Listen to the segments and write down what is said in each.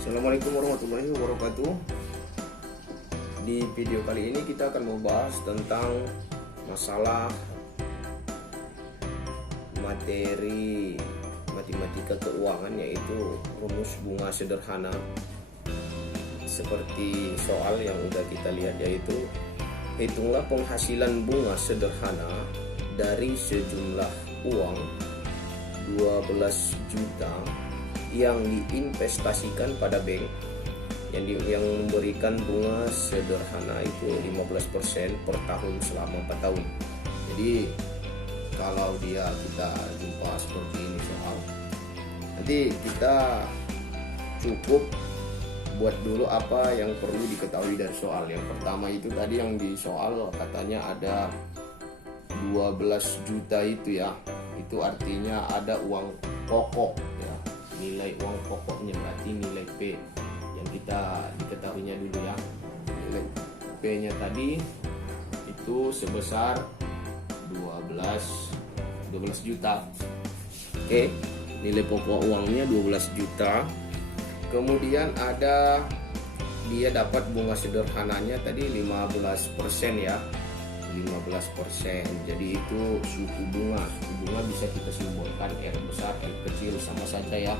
Assalamualaikum warahmatullahi wabarakatuh. Di video kali ini kita akan membahas tentang masalah materi matematika keuangan, yaitu rumus bunga sederhana. Seperti soal yang udah kita lihat, yaitu hitunglah penghasilan bunga sederhana dari sejumlah uang 12 juta yang diinvestasikan pada bank yang memberikan bunga sederhana itu 15% per tahun selama 4 tahun. Jadi kalau kita jumpa seperti ini soal, nanti kita cukup buat dulu apa yang perlu diketahui dari soal. Yang pertama itu tadi yang di soal katanya ada 12 juta itu ya, itu artinya ada uang pokok ya. Nilai uang pokoknya berarti nilai P yang kita diketahuinya dulu ya. Nilai P nya tadi itu sebesar 12 juta. Oke, nilai pokok uangnya 12 juta. Kemudian ada dia dapat bunga sederhananya tadi 15% ya. 15%. Jadi itu suku bunga. Suku bunga bisa kita simbolkan R besar, R kecil sama saja ya.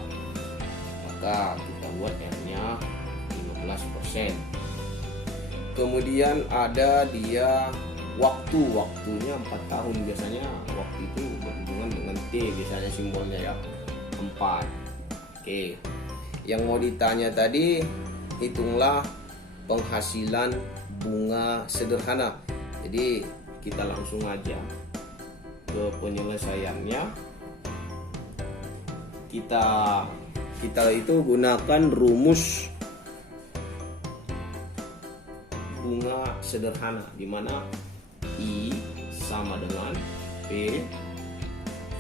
Maka kita buat R-nya 15%. Kemudian ada dia waktunya 4 tahun. Biasanya waktu itu berhubungan dengan T, biasanya simbolnya ya 4. Oke. Yang mau ditanya tadi, hitunglah penghasilan bunga sederhana. Jadi kita langsung aja ke penyelesaiannya. Kita itu gunakan rumus bunga sederhana, di mana I sama dengan P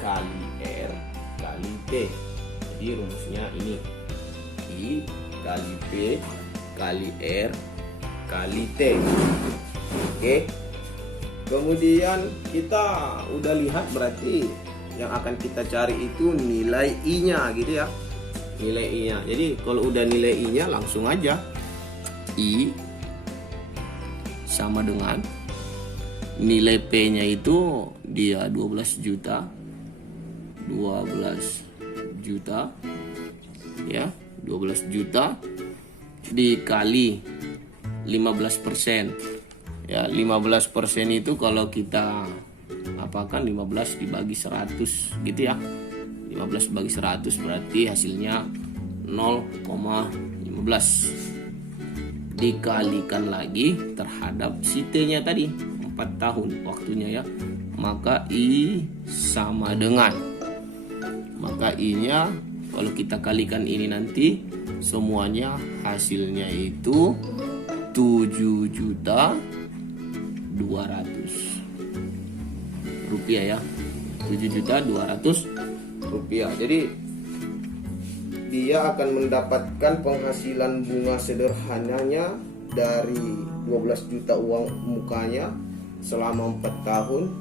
kali R kali T. Jadi rumusnya ini I kali P kali R kali T. Oke. Kemudian kita udah lihat, berarti yang akan kita cari itu nilai I-nya gitu ya. Nilai I-nya. Jadi kalau udah nilai I-nya langsung aja I sama dengan nilai P-nya itu dia 12 juta. 12 juta ya, 12 juta dikali 15%. Ya, 15% itu kalau kita apakan 15 dibagi 100 gitu ya. 15 bagi 100 berarti hasilnya 0,15. Dikalikan lagi terhadap si T-nya tadi 4 tahun waktunya ya. Maka I sama dengan, maka I-nya kalau kita kalikan ini nanti semuanya hasilnya itu 7 juta 200 rupiah ya. 7.200.000 rupiah. Jadi dia akan mendapatkan penghasilan bunga sederhananya dari 12 juta uang mukanya selama 4 tahun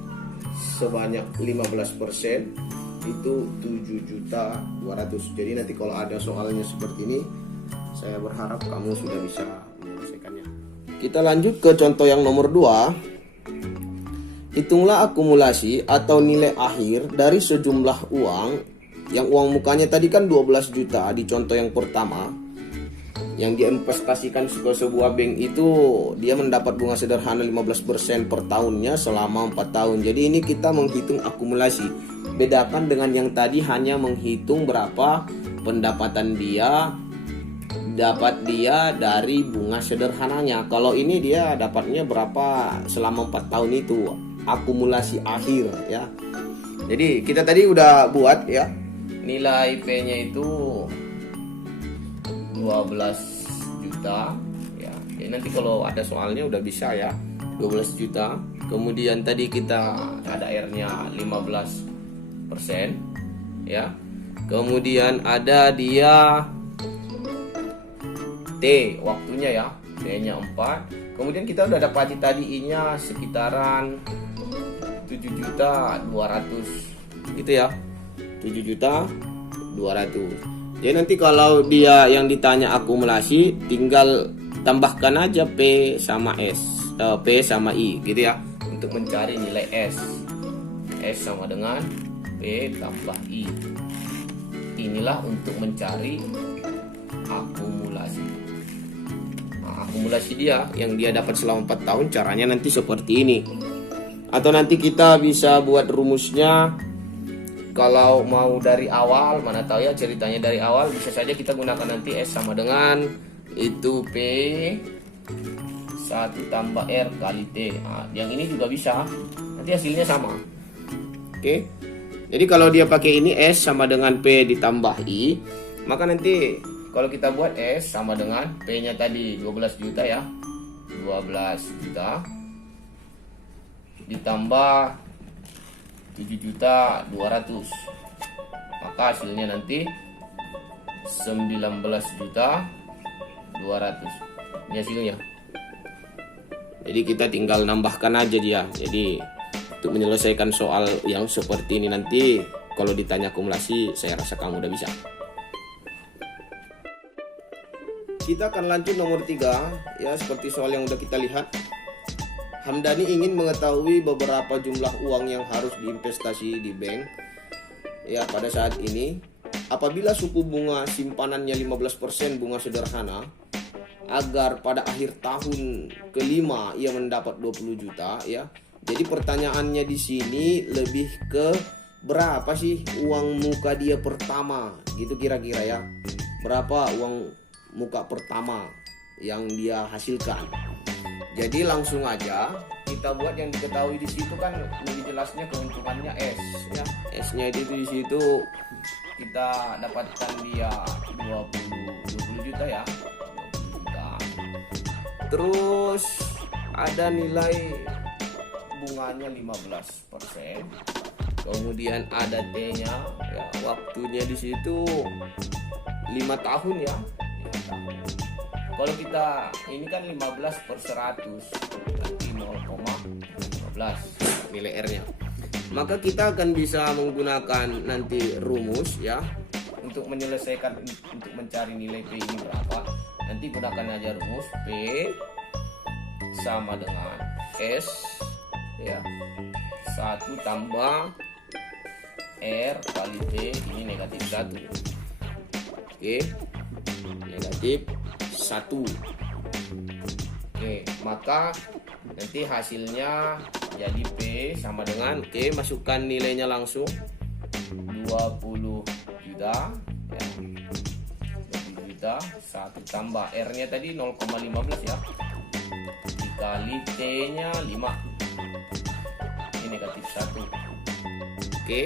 sebanyak 15%, itu 7.200.000. Jadi nanti kalau ada soalnya seperti ini, saya berharap kamu sudah bisa menyelesaikannya. Kita lanjut ke contoh yang nomor 2. Hitunglah akumulasi atau nilai akhir dari sejumlah uang yang uang mukanya tadi kan 12 juta di contoh yang pertama, yang diinvestasikan ke sebuah bank itu dia mendapat bunga sederhana 15% per tahunnya selama 4 tahun. Jadi ini kita menghitung akumulasi. Bedakan dengan yang tadi hanya menghitung berapa pendapatan dia dari bunga sederhananya. Kalau ini dia dapatnya berapa selama 4 tahun itu, akumulasi akhir ya. Jadi kita tadi udah buat ya, nilai P-nya itu 12 juta ya. Jadi nanti kalau ada soalnya udah bisa ya, 12 juta. Kemudian tadi kita ada R-nya 15% ya. Kemudian ada dia T waktunya ya, T-nya 4. Kemudian kita udah dapati tadi I-nya sekitaran 7.200.000 gitu ya. 7.200.000. Jadi nanti kalau dia yang ditanya akumulasi, tinggal tambahkan aja P sama S, P sama I gitu ya, untuk mencari nilai S. S sama dengan P tambah I. Inilah untuk mencari akumulasi. Nah, akumulasi dia yang dia dapat selama 4 tahun, caranya nanti seperti ini. Atau nanti kita bisa buat rumusnya. Kalau mau dari awal, mana tahu ya ceritanya dari awal, bisa saja kita gunakan nanti S sama dengan itu P 1 tambah R kali T. Nah, yang ini juga bisa, nanti hasilnya sama. Oke. Jadi kalau dia pakai ini S sama dengan P ditambah I, maka nanti kalau kita buat S sama dengan P nya tadi 12 juta ya, 12 juta ditambah 7.200.000, maka hasilnya nanti 19.200.000. Ini hasilnya. Jadi kita tinggal nambahkan aja dia. Jadi untuk menyelesaikan soal yang seperti ini nanti kalau ditanya akumulasi, saya rasa kamu udah bisa. Kita akan lanjut nomor 3 ya, seperti soal yang udah kita lihat. Hamdani ingin mengetahui beberapa jumlah uang yang harus diinvestasi di bank ya pada saat ini. Apabila suku bunga simpanannya 15% bunga sederhana, agar pada akhir tahun kelima ia mendapat 20 juta ya. Jadi pertanyaannya di sini lebih ke berapa sih uang muka dia pertama gitu kira-kira ya. Berapa uang muka pertama yang dia hasilkan. Jadi langsung aja kita buat yang diketahui di situ kan lebih jelasnya keuntungannya S ya. S-nya itu di situ kita dapatkan dia 20 juta ya. 20 juta. Terus ada nilai bunganya 15%. Kemudian ada T-nya ya, waktunya di situ 5 tahun ya. 5 tahun. Kalau kita ini kan 15/100 nanti 0,15 nilai R-nya. Maka kita akan bisa menggunakan nanti rumus ya untuk menyelesaikan, untuk mencari nilai P ini berapa. Nanti gunakan aja rumus P sama dengan S ya, 1 tambah R kali T, ini negatif 1. Oke, negatif 1. Oke, maka nanti hasilnya jadi P sama dengan, oke, masukkan nilainya langsung 20 juta ya. 20 juta 1 tambah R nya tadi 0,15 ya, dikali T nya 5, ini negatif 1. Oke,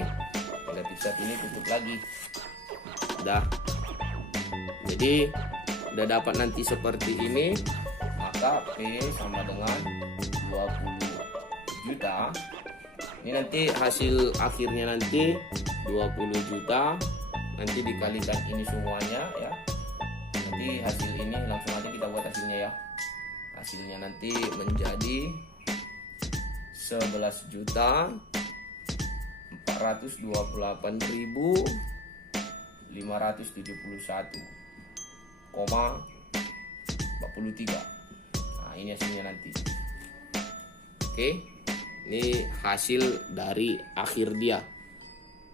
negatif 1 ini tutup lagi. Udah. Jadi udah dapat nanti seperti ini, maka P sama dengan 20 juta. Ini nanti hasil akhirnya nanti 20 juta, nanti dikalikan ini semuanya ya. Nanti hasil ini langsung aja kita buat hasilnya ya. Hasilnya nanti menjadi 11.428.571,43. Nah, ini hasilnya nanti. Oke, ini hasil dari akhir dia.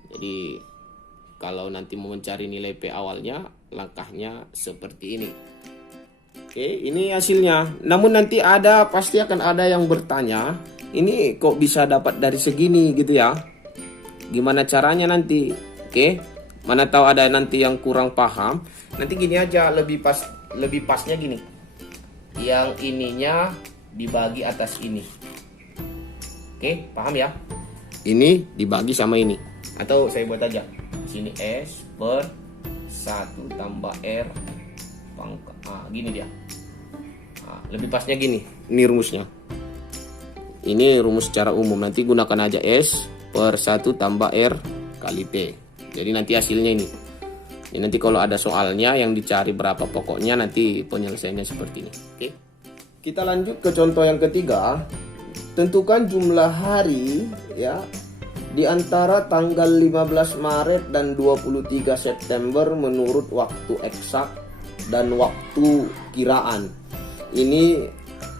Jadi kalau nanti mau mencari nilai P awalnya, langkahnya seperti ini. Oke, ini hasilnya. Namun nanti pasti akan ada yang bertanya, ini kok bisa dapat dari segini gitu ya? Gimana caranya nanti? Oke, mana tahu ada nanti yang kurang paham. Nanti gini aja, lebih pasnya gini. Yang ininya dibagi atas ini. Oke, paham ya? Ini dibagi sama ini. Atau saya buat aja. Sini S per 1 tambah R pangkat. Gini dia. Lebih pasnya gini. Ini rumusnya. Ini rumus secara umum. Nanti gunakan aja S per 1 tambah R kali T. Jadi nanti hasilnya ini. Ini nanti kalau ada soalnya yang dicari berapa pokoknya, nanti penyelesaiannya seperti ini. Oke. Kita lanjut ke contoh yang ketiga. Tentukan jumlah hari ya di antara tanggal 15 Maret dan 23 September menurut waktu eksak dan waktu kiraan. Ini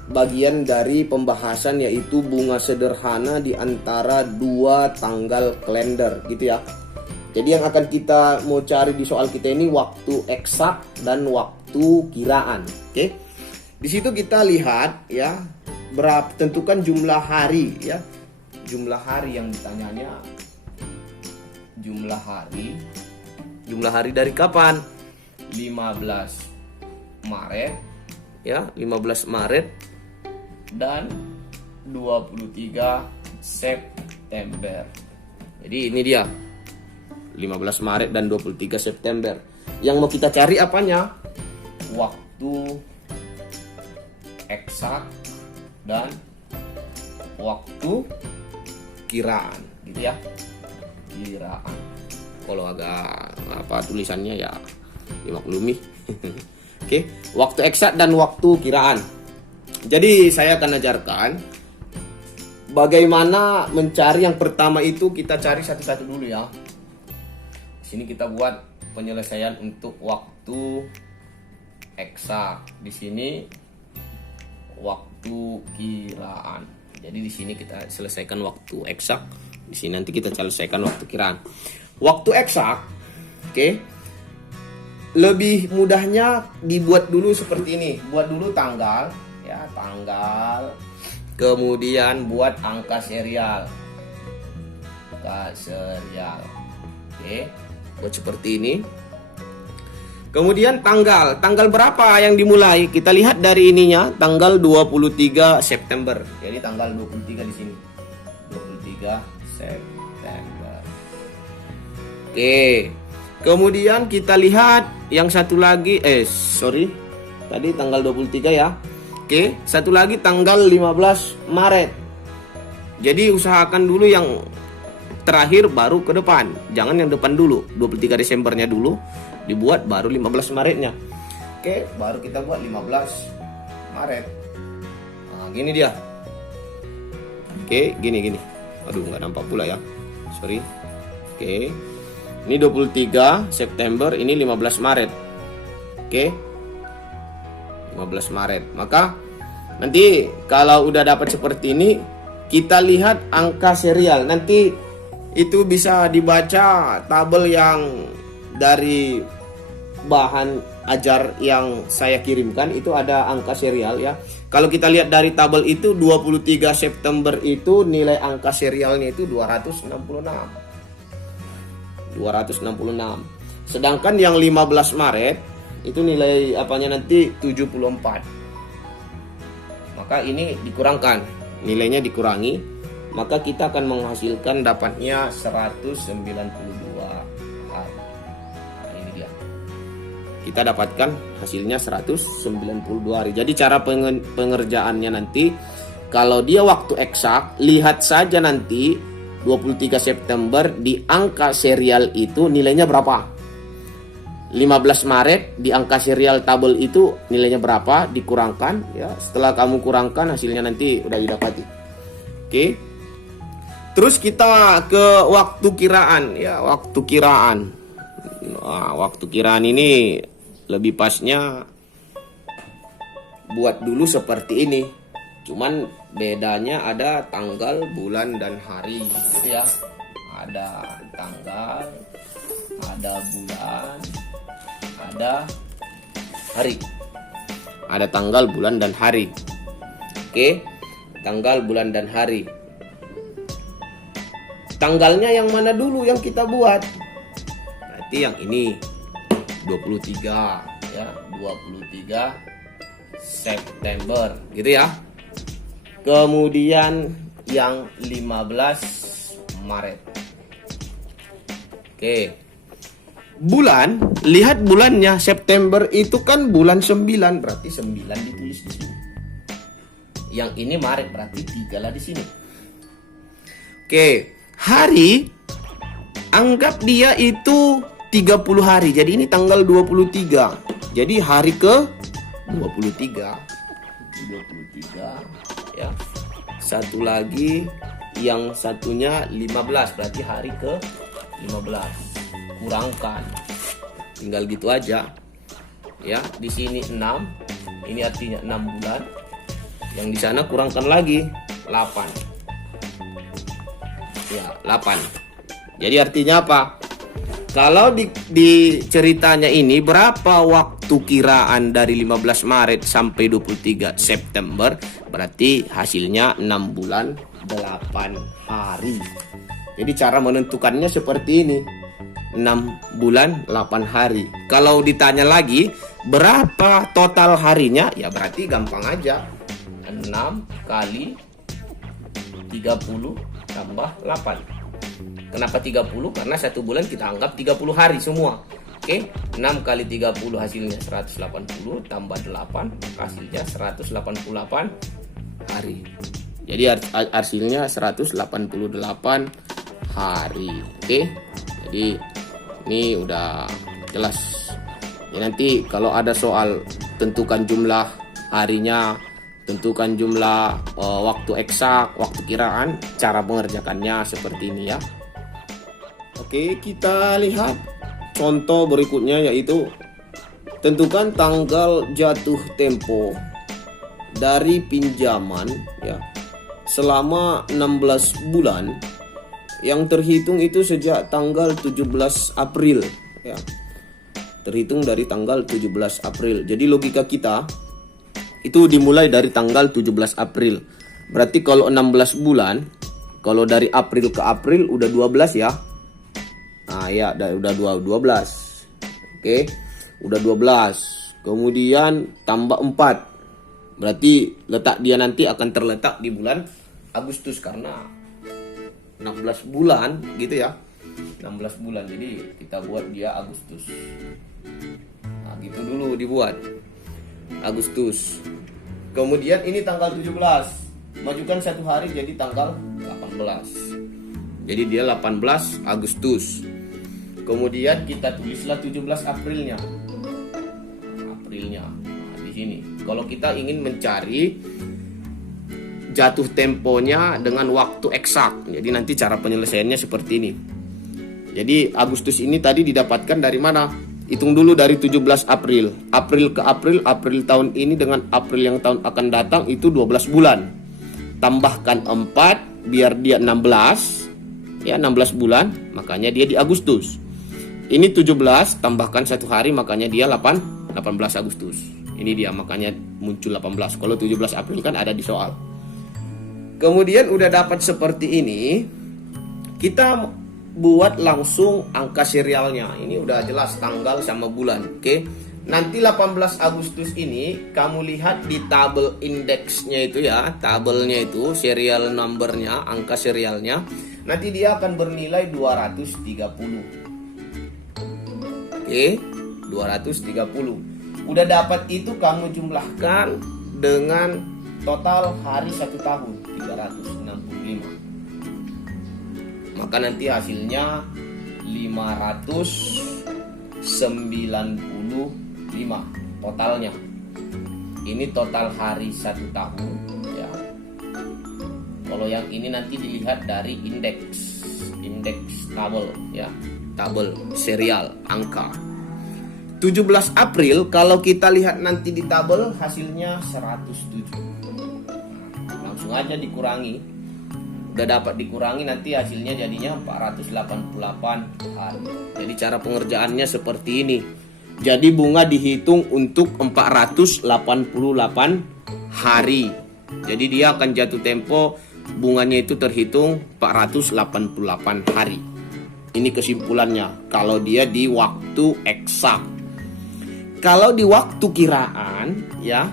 bagian dari pembahasan yaitu bunga sederhana di antara dua tanggal kalender gitu ya. Jadi yang akan kita mau cari di soal kita ini waktu eksak dan waktu kiraan. Oke. Di situ kita lihat ya, tentukan jumlah hari ya. Jumlah hari yang ditanyanya. Jumlah hari dari kapan? 15 Maret ya, 15 Maret dan 23 September. Jadi ini dia 15 Maret dan 23 September. Yang mau kita cari apanya? Waktu eksak dan waktu kiraan gitu ya. Kiraan. Kalau agak tulisannya ya dimaklumi. Oke, waktu eksak dan waktu kiraan. Jadi saya akan ajarkan bagaimana mencari. Yang pertama itu kita cari satu-satu dulu ya. Di sini kita buat penyelesaian untuk waktu eksak. Di sini waktu kiraan. Jadi di sini kita selesaikan waktu eksak. Di sini nanti kita selesaikan waktu kiraan. Waktu eksak, oke. Lebih mudahnya dibuat dulu seperti ini. Buat dulu tanggal, ya tanggal. Kemudian buat angka serial. Angka serial. Oke. Buat seperti ini. Kemudian tanggal berapa yang dimulai? Kita lihat dari ininya, tanggal 23 September. Jadi tanggal 23 di sini. 23 September. Oke. Kemudian kita lihat yang satu lagi, tadi tanggal 23 ya. Oke, satu lagi tanggal 15 Maret. Jadi usahakan dulu yang terakhir baru ke depan. Jangan yang depan dulu. 23 Desembernya dulu dibuat, baru 15 Maretnya. Oke, baru kita buat 15 Maret. Nah, gini dia. Oke, gini. Aduh, nggak nampak pula ya. Sorry. Oke. Ini 23 September, ini 15 Maret. Oke. 15 Maret. Maka nanti kalau udah dapat seperti ini, kita lihat angka serial. Nanti itu bisa dibaca tabel yang dari bahan ajar yang saya kirimkan, itu ada angka serial ya. Kalau kita lihat dari tabel itu 23 September itu nilai angka serialnya itu 266. Sedangkan yang 15 Maret itu nilai apanya nanti 74. Maka ini dikurangkan, nilainya dikurangi, maka kita akan menghasilkan dapatnya 192 hari. Nah, ini dia. Kita dapatkan hasilnya 192 hari. Jadi cara pengerjaannya nanti, kalau dia waktu eksak, lihat saja nanti 23 September di angka serial itu nilainya berapa. 15 Maret di angka serial tabel itu nilainya berapa, dikurangkan ya. Setelah kamu kurangkan, hasilnya nanti udah didapati. Oke. Terus kita ke waktu kiraan ya, waktu kiraan. Nah, waktu kiraan ini lebih pasnya buat dulu seperti ini. Cuman bedanya ada tanggal, bulan, dan hari gitu ya. Ada tanggal, ada bulan, ada hari. Ada tanggal, bulan, dan hari. Oke, tanggal, bulan, dan hari. Tanggalnya yang mana dulu yang kita buat? Berarti yang ini 23 ya, 23 September gitu ya. Kemudian yang 15 Maret. Oke. Bulan, lihat bulannya. September itu kan bulan 9, berarti 9 ditulis di sini. Yang ini Maret, berarti 3 lah di sini. Oke, hari anggap dia itu 30 hari. Jadi ini tanggal 23. Jadi hari ke 23 ya. Satu lagi yang satunya 15, berarti hari ke 15. Kurangkan. Tinggal gitu aja. Ya, di sini 6. Ini artinya 6 bulan. Yang di sana kurangkan lagi 8. Ya, 8. Jadi artinya apa? Kalau di ceritanya ini berapa waktu kiraan dari 15 Maret sampai 23 September, berarti hasilnya 6 bulan 8 hari. Jadi cara menentukannya seperti ini. 6 bulan 8 hari. Kalau ditanya lagi berapa total harinya, ya berarti gampang aja. 6 kali 30 tambah 8. Kenapa 30? Karena satu bulan kita anggap 30 hari semua. Oke, 6 kali 30 hasilnya 180 tambah 8 hasilnya 188 hari. Jadi hasilnya 188 hari. Oke. Jadi ini udah jelas. Ya, nanti kalau ada soal tentukan jumlah harinya, tentukan jumlah waktu eksak, waktu kiraan, cara mengerjakannya seperti ini ya. Oke, kita lihat contoh berikutnya, yaitu tentukan tanggal jatuh tempo dari pinjaman ya selama 16 bulan yang terhitung itu sejak tanggal 17 April ya. Terhitung dari tanggal 17 April. Jadi logika kita itu dimulai dari tanggal 17 April. Berarti kalau 16 bulan, kalau dari April ke April udah 12 ya. Nah ya, udah 12. Oke, udah 12. Kemudian tambah 4. Berarti letak dia nanti akan terletak di bulan Agustus karena 16 bulan gitu ya. 16 bulan. Jadi kita buat dia Agustus. Nah, gitu dulu dibuat. Agustus. Kemudian ini tanggal 17. Majukan satu hari jadi tanggal 18. Jadi dia 18 Agustus. Kemudian kita tulislah 17 Aprilnya. Aprilnya. Nah, di sini. Kalau kita ingin mencari jatuh temponya dengan waktu eksak. Jadi nanti cara penyelesaiannya seperti ini. Jadi Agustus ini tadi didapatkan dari mana? Hitung dulu dari 17 April. April ke April, April tahun ini dengan April yang tahun akan datang itu 12 bulan. Tambahkan 4 biar dia 16. Ya, 16 bulan, makanya dia di Agustus. Ini 17 tambahkan satu hari, makanya dia 18 Agustus. Ini dia, makanya muncul 18. Kalau 17 April kan ada di soal. Kemudian udah dapat seperti ini, kita buat langsung angka serialnya. Ini udah jelas tanggal sama bulan. Oke. Nanti 18 Agustus ini kamu lihat di tabel indeksnya itu ya, tabelnya itu serial numbernya, angka serialnya. Nanti dia akan bernilai 230. Oke, 230. Udah dapat itu kamu jumlahkan dengan total hari 1 tahun 365. Maka nanti hasilnya 595 totalnya. Ini total hari 1 tahun ya. Kalau yang ini nanti dilihat dari indeks tabel ya, tabel serial angka. 17 April kalau kita lihat nanti di tabel hasilnya 107. Langsung aja dikurangi. Udah dapat dikurangi nanti hasilnya jadinya 488 hari. Jadi cara pengerjaannya seperti ini. Jadi bunga dihitung untuk 488 hari. Jadi dia akan jatuh tempo bunganya itu terhitung 488 hari. Ini kesimpulannya kalau dia di waktu eksak. Kalau di waktu kiraan ya,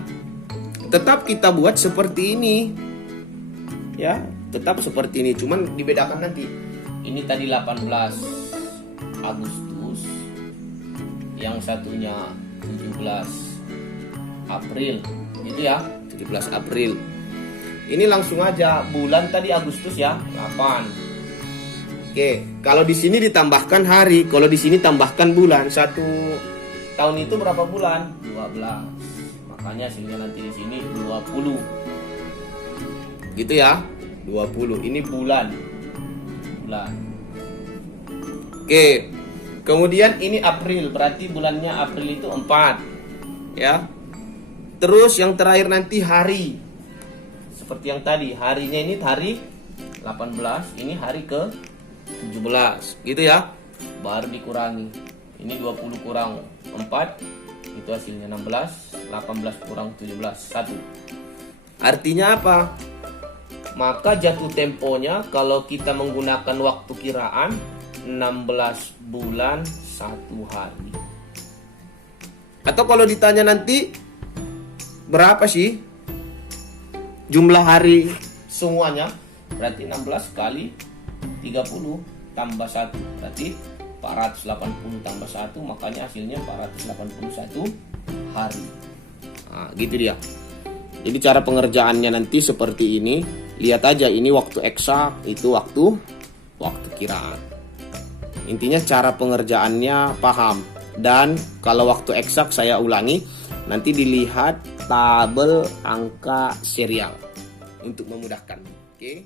tetap kita buat seperti ini. Ya, tetap seperti ini, cuman dibedakan nanti. Ini tadi 18 Agustus, yang satunya 17 April, gitu ya, 17 April. Ini langsung aja bulan tadi Agustus ya, 8. Oke, kalau di sini ditambahkan hari, kalau di sini tambahkan bulan. Satu tahun itu berapa bulan? 12. Makanya hasilnya nanti di sini 20. Gitu ya. 20. Ini bulan. Oke. Kemudian ini April, berarti bulannya April itu 4. Ya. Terus yang terakhir nanti hari. Seperti yang tadi, harinya ini hari 18, ini hari ke 17. Gitu ya. Baru dikurangi. Ini 20 kurang 4, itu hasilnya 16. 18 kurang 17, 1. Artinya apa? Maka jatuh temponya kalau kita menggunakan waktu kiraan 16 bulan 1 hari. Atau kalau ditanya nanti berapa sih jumlah hari semuanya, berarti 16 kali 30 tambah 1, berarti 480 tambah 1, makanya hasilnya 481 hari. Nah, gitu dia. Jadi cara pengerjaannya nanti seperti ini. Lihat aja, ini waktu eksak, itu waktu kiraan. Intinya cara pengerjaannya paham. Dan kalau waktu eksak saya ulangi, nanti dilihat tabel angka serial untuk memudahkan. Oke.